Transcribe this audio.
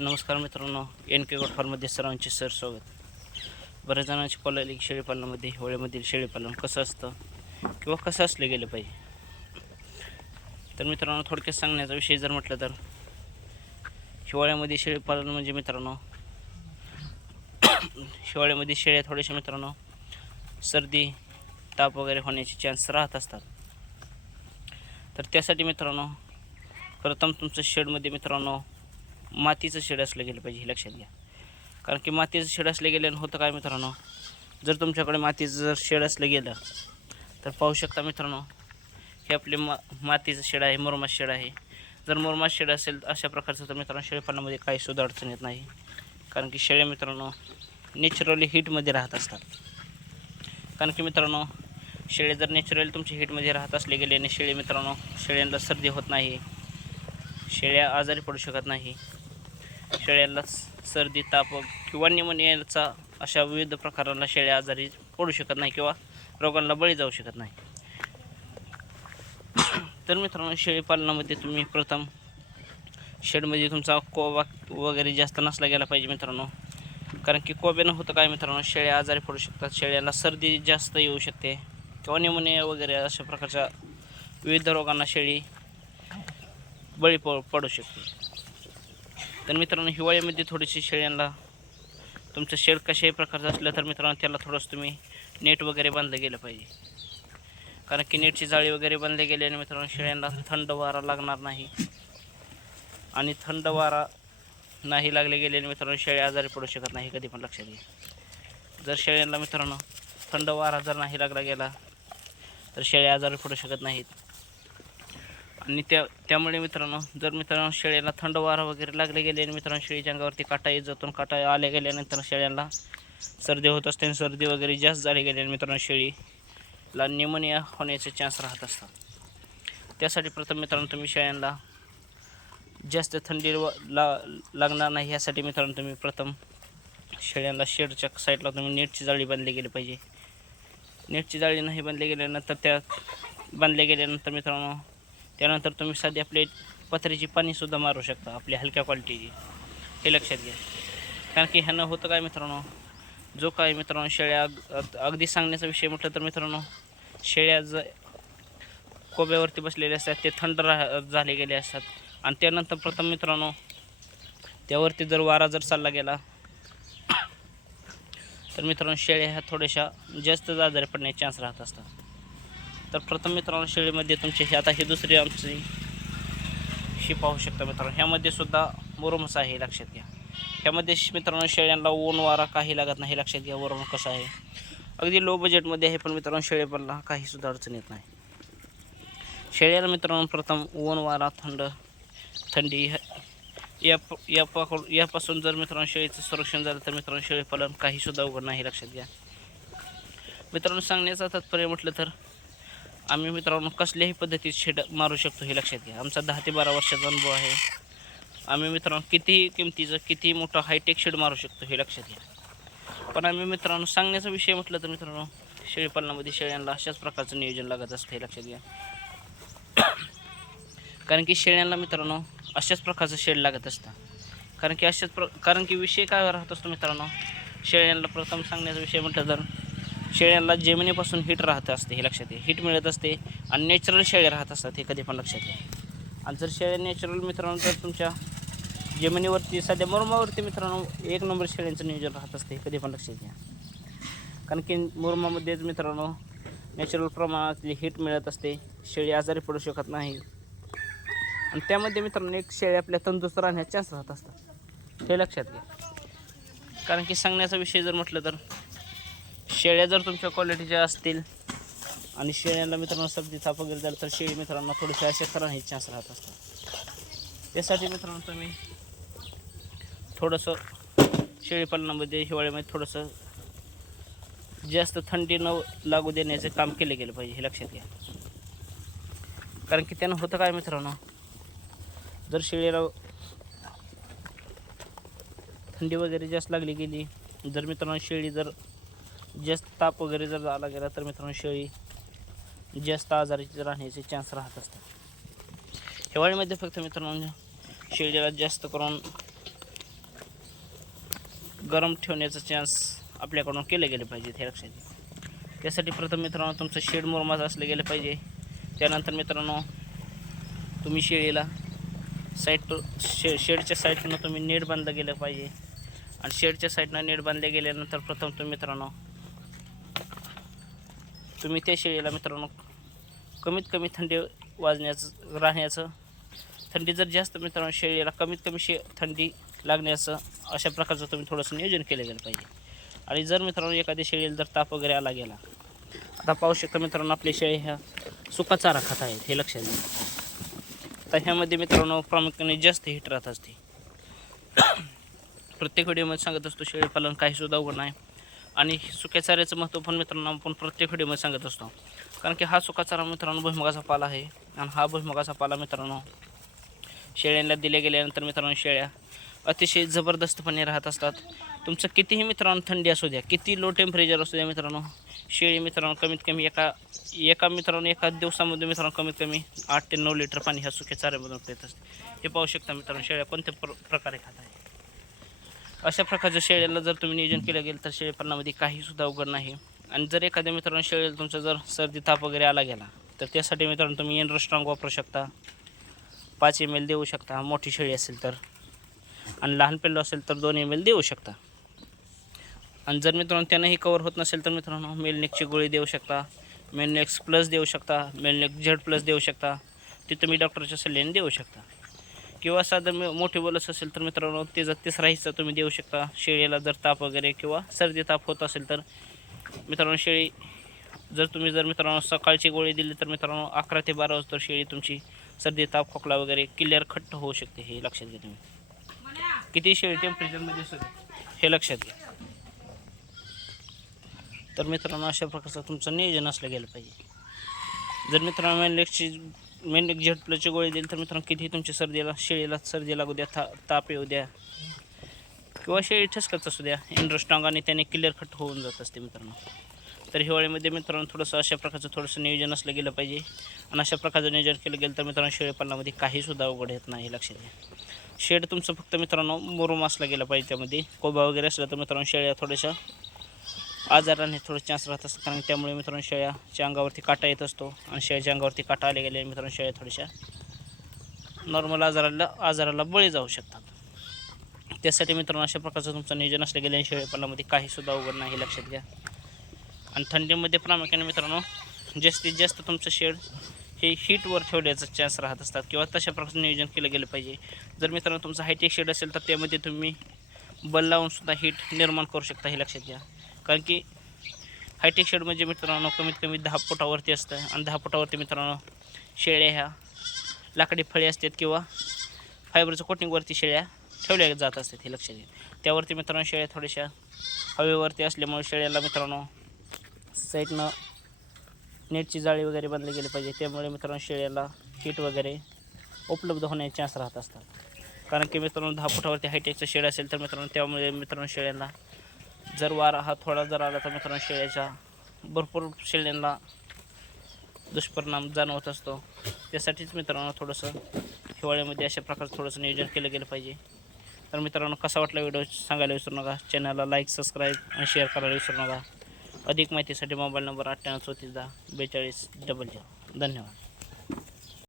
नमस्कार मित्रांनो, एन के गोट फार्ममध्ये सर्वांचे स्वागत. बऱ्याच जणांची कॉल आली की शेळीपालनामध्ये हिवाळ्यामधील शेळीपालन कसं असतं किंवा कसं असलं गेलं पाहिजे. तर मित्रांनो, थोडक्यात सांगण्याचा विषय जर म्हटलं तर हिवाळ्यामध्ये शेळीपालन म्हणजे मित्रांनो हिवाळ्यामध्ये शेळ्या थोड्याशा मित्रांनो सर्दी ताप वगैरे होण्याचे चान्स राहत असतात. तर त्यासाठी मित्रांनो प्रथम तुमचं शेडमध्ये मित्रांनो मातीचं शेड असलं गेलं पाहिजे, हे लक्षात घ्या. कारण की मातीचं शेड असलं गेल्यानं होतं काय मित्रांनो, जर तुमच्याकडे मातीचं जर शेड असलं गेलं तर पाहू शकता मित्रांनो, हे आपले मातीचं शेड आहे, मुरमाड शेड आहे. जर मुरमाड शेड असेल अशा प्रकारचं तर मित्रांनो शेळीपालनामध्ये काही सुद्धा अडचण येत नाही. कारण की शेळ्या मित्रांनो नॅचरली हीटमध्ये राहत असतात. कारण की मित्रांनो शेळ्या जर नॅचरली तुमच्या हीटमध्ये राहत असले गेल्याने शेळी मित्रांनो शेळ्यांना सर्दी होत नाही, शेळ्या आजारी पडू शकत नाही. शेळ्यांना सर्दी ताप किंवा न्यूमोनियाचा अशा विविध प्रकारांना शेळ्या आजारी पडू शकत नाही किंवा रोगांना बळी जाऊ शकत नाही. तर मित्रांनो शेळीपालनामध्ये तुम्ही प्रथम शेडमध्ये तुमचा कोबा वगैरे जास्त नसला गेला पाहिजे मित्रांनो. कारण की कोब्यानं होतं काय मित्रांनो, शेळ्या आजारी पडू शकतात, शेळ्यांना सर्दी जास्त येऊ शकते किंवा न्यूमोनिया वगैरे अशा प्रकारच्या विविध रोगांना शेळी बळी पडू शकते. तर मित्रांनो हिवाळ्यामध्ये थोडीशी शेळ्यांना तुमचं शेड कशाही प्रकारचं असलं तर मित्रांनो त्याला थोडंसं तुम्ही नेट वगैरे बांधलं गेलं पाहिजे. कारण की नेटची जाळी वगैरे बांधली गेल्याने मित्रांनो शेळ्यांना थंड वारा लागणार नाही, आणि थंड वारा नाही लागले गेल्याने मित्रांनो शेळ्या आजारी पडू शकत नाही, कधी पण लक्षात घ्या. जर शेळ्यांना मित्रांनो थंड वारा जर नाही लागला गेला तर शेळ्या आजारी पडू शकत नाहीत. आणि त्यामुळे मित्रांनो जर मित्रांनो शेळ्यांना थंड वारा वगैरे लागले गेले आणि मित्रांनो शेळीच्या अंगावरती काटा येत जातो, काटा आले गेल्यानंतर शेळ्यांना सर्दी होत असते, आणि सर्दी वगैरे जास्त झाली गेल्याने मित्रांनो शेळीला न्यूमोनिया होण्याचे चान्स राहत असतात. त्यासाठी प्रथम मित्रांनो तुम्ही शेळ्यांना जास्त थंडी लागणार नाही यासाठी मित्रांनो तुम्ही प्रथम शेळ्यांना शेडच्या साईडला तुम्ही नेटची जाळी बांधली गेली पाहिजे. नेटची जाळी नाही बांधली गेल्यानंतर बांधले गेल्यानंतर मित्रांनो त्यानंतर तुम्ही साधी आपले पत्र्याची पाणीसुद्धा मारू शकता, आपली हलक्या क्वालिटीची, हे लक्षात घ्या. कारण की ह्यानं होतं काय मित्रांनो, जो काय मित्रांनो शेळ्या अगदी सांगण्याचा विषय म्हटलं तर मित्रांनो शेळ्या कोब्यावरती बसलेले असतात ते थंड झाले गेले असतात, आणि त्यानंतर प्रथम मित्रांनो त्यावरती जर वारा जर चालला गेला तर मित्रांनो शेळ्या ह्या थोड्याशा जास्त आजारी पडण्याचे चान्स राहत असतात. तर प्रथम मित्रांनो शेळीमध्ये तुमची आता ही दुसरी आमची ही पाहू शकता मित्रांनो, ह्यामध्ये सुद्धा मुरमस आहे, लक्षात घ्या. ह्यामध्ये मित्रांनो शेळ्यांना ऊन वारा काही लागत नाही, लक्षात घ्या. वरून कसं आहे अगदी लो बजेटमध्ये आहे, पण मित्रांनो शेळीपालनाला काही सुद्धा अडचण येत नाही. शेळ्याला मित्रांनो प्रथम ऊन वारा थंडी यापासून जर मित्रांनो शेळीचं संरक्षण झालं तर मित्रांनो शेळीपालन काही सुद्धा अवघड नाही, लक्षात घ्या. मित्रांनो सांगण्याचा तात्पर्य म्हटलं तर आम्ही मित्रांनो कसल्याही पद्धतीत शेड मारू शकतो, हे लक्षात घ्या. आमचा 10 ते 12 वर्षाचा अनुभव आहे. आम्ही मित्रांनो कितीही किमतीचं किती मोठं हायटेक शेड मारू शकतो, हे लक्षात घ्या. पण आम्ही मित्रांनो सांगण्याचा विषय म्हटलं तर मित्रांनो शेळीपालनामध्ये शेळ्यांना अशाच प्रकारचं नियोजन लागत असतं, हे लक्षात घ्या. कारण की शेळ्यांना मित्रांनो अशाच प्रकारचं शेड लागत असतं. कारण की विषय काय राहत असतो मित्रांनो, शेळ्यांना प्रथम सांगण्याचा विषय म्हटलं तर शेळ्यांना जमिनीपासून हीट राहत असते, हे लक्षात घ्या. हीट मिळत असते आणि नॅचरल शेळ्या राहत असतात, हे कधी पण लक्षात घ्या. आणि जर शेळ्या नॅचरल मित्रांनो जर तुमच्या जमिनीवरती सध्या मुरमावरती मित्रांनो 1 नंबर शेळ्यांचं नियोजन राहत असते, हे कधी पण लक्षात घ्या. कारण की मुरमामध्येच मित्रांनो नॅचरल प्रमाणातली हीट मिळत असते, शेळी आजारी पडू शकत नाही, आणि त्यामध्ये मित्रांनो एक शेळी आपल्या तंदुरुस्त राहण्याचे चान्स राहत असतात, हे लक्षात घ्या. कारण की सांगण्याचा विषय जर म्हटलं तर शेळ्या जर तुमच्या क्वालिटीच्या असतील आणि शेळ्यांना मित्रांनो सर्दी ताप वगैरे झालं तर शेळी मित्रांनो थोडेसे असे राहण्याचे चान्स राहत असतात. त्यासाठी मित्रांनो तुम्ही थोडंसं शेळीपालनामध्ये हिवाळ्यामध्ये थोडंसं जास्त थंडी न लागू देण्याचे काम केले गेले पाहिजे, हे लक्षात घ्या. कारण की त्यानं होतं काय मित्रांनो, जर शेळीला थंडी वगैरे जास्त लागली गेली, जर मित्रांनो शेळी जर जास्त ताप वगैरे जर आला गेला तर मित्रांनो शेळी जास्त आजारी राहण्याचे चान्स राहत असतात. हिवाळ्यामध्ये फक्त मित्रांनो शेळीला जास्त करून गरम ठेवण्याचा चान्स आपल्याकडून केले गेले पाहिजेत हे लक्षात घ्या. त्यासाठी प्रथम मित्रांनो तुमचं शेड मुरमाचं असलं गेलं पाहिजे. त्यानंतर मित्रांनो तुम्ही शेळीला शेडच्या साईडनं तुम्ही नेट बांधलं गेलं पाहिजे. आणि शेडच्या साईडनं नेट बांधले गेल्यानंतर प्रथम तुम्ही मित्रांनो तुम्ही त्या शेळीला मित्रांनो कमीत कमी थंडी राहण्याचं थंडी जर जास्त मित्रांनो शेळीला कमीत कमी थंडी लागण्याचं अशा प्रकारचं तुम्ही थोडंसं नियोजन केलं गेलं पाहिजे. आणि जर मित्रांनो एखाद्या शेळीला जर ताप वगैरे आला गेला, आता पाहू शकता मित्रांनो आपली शेळी ह्या सुका चारा खात आहेत हे लक्षात घ्या. आता ह्यामध्ये मित्रांनो प्रामुख्याने जास्त हिट राहत असते. प्रत्येक व्हिडिओमध्ये सांगत असतो शेळीपालन काहीसुद्धा अवघड नाही. आणि सुक्या चाऱ्याचं महत्त्व पण मित्रांनो आपण प्रत्येक व्हिडिओमध्ये सांगत असतो. कारण की हा सुका चारा मित्रांनो भुईमुगाचा पाला आहे. आणि हा भुईमुगाचा पाला मित्रांनो शेळ्यांना दिल्या गेल्यानंतर मित्रांनो शेळ्या अतिशय जबरदस्तपणे राहत असतात. तुमचं कितीही मित्रांनो थंडी असू द्या, किती लो टेम्परेचर असू द्या मित्रांनो, शेळी मित्रांनो कमीत कमी एका दिवसामध्ये मित्रांनो कमीत कमी 8 ते 9 लिटर पाणी ह्या सुक्या चाऱ्यामधून पित असते. हे पाहू शकता मित्रांनो शेळ्या कोणत्या प्रकारे खात आहे. अशा प्रकारच्या शेळ्याला जर तुम्ही नियोजन केलं गेलं तर शेळीपालनामध्ये काहीसुद्धा अवघड नाही. आणि जर एखाद्या मित्रांनो शेळीला तुमचा जर सर्दी ताप वगैरे आला गेला तर त्यासाठी मित्रांनो तुम्ही एनरो स्ट्रॉंग वापरू शकता. 5 ml देऊ शकता मोठी शेळी असेल तर. आणि लहान पिल्लू असेल तर 2 ml देऊ शकता. आणि जर मित्रांनो त्यांनाही कवर होत नसेल तर मित्रांनो मेलनेकची गोळी देऊ शकता, मेलनेक्स प्लस देऊ शकता, मेलनेक Z+ देऊ शकता. ते तुम्ही डॉक्टरच्या सल्ल्याने देऊ शकता. किंवा साधं मोठी बोलस असेल तर मित्रांनो त्याचा 3रा हिस्सा तुम्ही देऊ शकता. शेळीला जर ताप वगैरे किंवा सर्दी ताप होत असेल तर मित्रांनो शेळी जर मित्रांनो सकाळची गोळी दिली तर मित्रांनो 11 ते 12 वाजता शेळी तुमची सर्दी ताप खोकला वगैरे क्लिअर खट्ट होऊ शकते. हे लक्षात घ्या तुम्ही. किती शेळी टेम्परेचरमध्ये असेल हे लक्षात घ्या. तर मित्रांनो अशा प्रकारचं तुमचं नियोजन असलं गेलं पाहिजे. जर मित्रांनो मेलनेक Z+ गोळी दिली तर मित्रांनो कितीही तुमची शेळीला सर्दी लागू द्या, ताप येऊ द्या किंवा शेळी ठसकत असू द्या, एनरो स्ट्रॉंग आणि त्याने क्लिअर खट होऊन जात असते मित्रांनो. तर हिवाळीमध्ये मित्रांनो थोडंसं अशा प्रकारचं नियोजन असलं गेलं पाहिजे. आणि अशा प्रकारचं नियोजन केलं गेलं तर मित्रांनो शेळीपालनामध्ये काहीसुद्धा अवघड येत नाही हे लक्षात घ्या. शेड तुमचं फक्त मित्रांनो मुरुम असला गेला पाहिजे. त्यामध्ये कोबा वगैरे असला तर मित्रांनो शेळ्या थोड्याशा आजाराने थोडं चान्स राहत असतात. कारण त्यामुळे मित्रांनो शेळ्याच्या अंगावरती काटा येत असतो. आणि शेळ्याच्या अंगावरती काटा आले गेले मित्रांनो शेळ्या थोड्याशा नॉर्मल आजाराला बळी जाऊ शकतात. त्यासाठी मित्रांनो अशा प्रकारचं तुमचं नियोजन असलं गेलं शेळीपालनामध्ये काहीसुद्धा अवघड नाही हे लक्षात घ्या. आणि थंडीमध्ये प्रामुख्याने मित्रांनो जास्तीत जास्त तुमचं शेड हे हीटवर ठेवण्याचा चान्स राहत असतात. किंवा तशा प्रकारचं नियोजन केलं गेलं पाहिजे. जर मित्रांनो तुमचं हायटेक शेड असेल तर त्यामध्ये तुम्ही बल लावूनसुद्धा हीट निर्माण करू शकता हे लक्षात घ्या. कारण की हायटेक शेड म्हणजे मित्रांनो कमीत कमी 10 फुटावरती असतं. आणि 10 फुटावरती मित्रांनो शेळ्या ह्या लाकडी फळे असतात किंवा फायबरच्या कोटिंगवरती शेळ्या ठेवल्या जात असतात हे लक्षात घ्या. त्यावरती मित्रांनो शेळ्या थोड्याशा हवेवरती असल्यामुळे शेळ्याला मित्रांनो साईडनं नेटची जाळी वगैरे बांधली गेली पाहिजे. त्यामुळे मित्रांनो शेळ्याला हीट वगैरे उपलब्ध होण्याचे चान्स राहत असतात. कारण की मित्रांनो 10 फुटावरती हायटेकचं शेड असेल तर मित्रांनो त्यामुळे मित्रांनो शेळ्यांना जर वारा हा थोडा जर आला तर मित्रांनो भरपूर शेळ्यांना दुष्परिणाम जाणवत असतो. त्यासाठीच मित्रांनो थोडंसं हिवाळ्यामध्ये अशा प्रकारचं थोडंसं नियोजन केलं गेलं पाहिजे. तर मित्रांनो कसा वाटला व्हिडिओ सांगायला विसरू नका. चॅनलला लाईक, सबस्क्राईब आणि शेअर करायला विसरू नका. अधिक माहितीसाठी मोबाईल नंबर 98 34 10 42 00. धन्यवाद.